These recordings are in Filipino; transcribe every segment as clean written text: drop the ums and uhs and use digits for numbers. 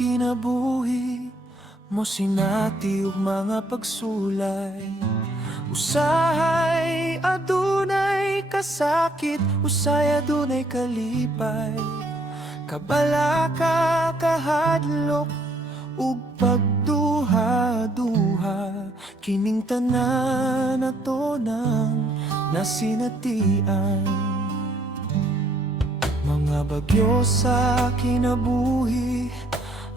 kinabuhi mo sinati ug mga pagsulay. Usahay adunay kasakit, usay adunay kalipay. Kabalaka kahadlok ug pagduha-duha, kining tanan nato nang nasinatian. Mga bagyo sa kinabuhi,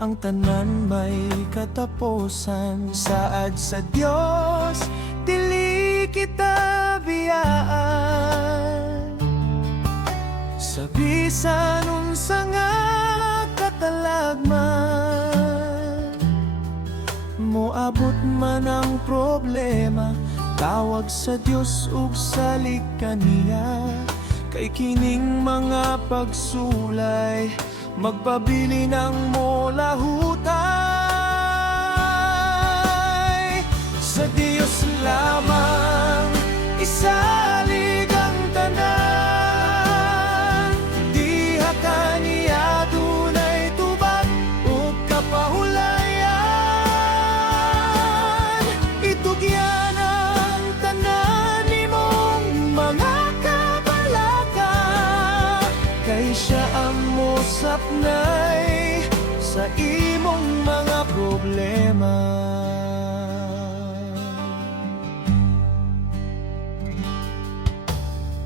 ang tanan may katapusan. Saad sa Dios, dili kita biyaan. Sa bisan unsa nga katalagman, moabot man ang problema, tawag sa Dios ug salig kaniya. Kay kining mga pagsulay, magpabili ng molahutay. Sa Dios lamang isalig ang tanan, diha kaniya dunay tubag ug kapahulayan. Itugyan ang tanan nimong mga kabalaka, kay siya ang mosapnay sa imong mga problema.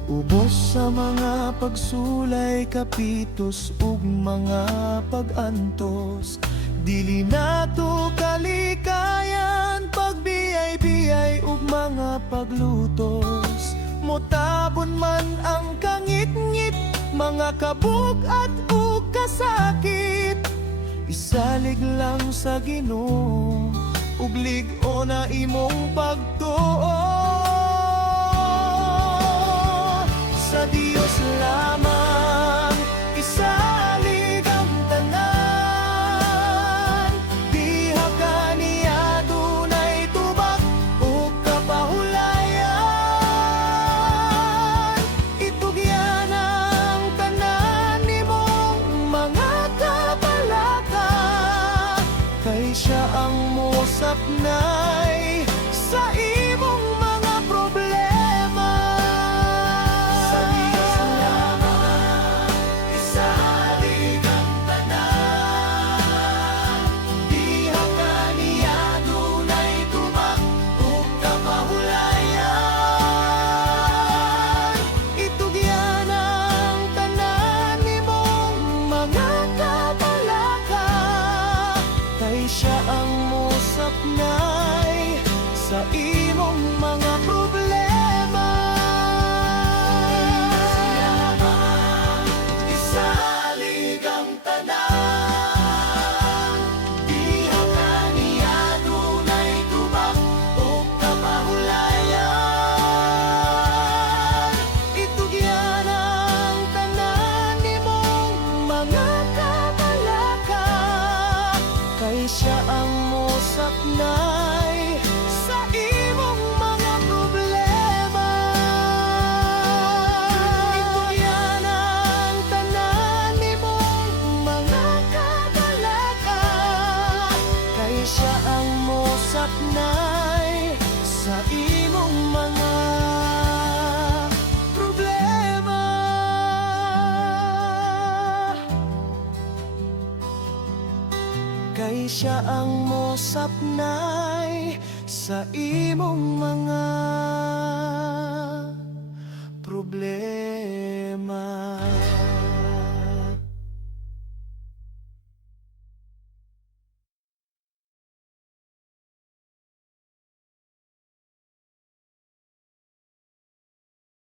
Ubos sa mga pagsulay, kapitos ug mga pag-antos, dili nato kalikayan, pagbiyay-biyay ug mga paglutos. Motabon man ang kangit-ngit, mga kabugat ug kasakit, isalig lang sa Ginoo ug lig-o na imong pagtuo. Sa Dios lamang isalig ang tanan, diha kaniya dunay tubag ug kapahulayan. Itugyan ang tanan nimong mga kabalaka, kay siya ang mosapnay sa imong mga problema. Siya ang mosapnay sa imong mga problema. Isalig ang tanan, diha kaniya dunay tubag ug kapahulayan. Itugyan ang tanan nimong mga kabalaka, kay siya ang mosapnay sa imong mga problema. Itugyan ang tanan nimong mga kabalaka, kay siya ang mosapnay sa imong mga problema. Kay siya ang mosapnay sa imong mga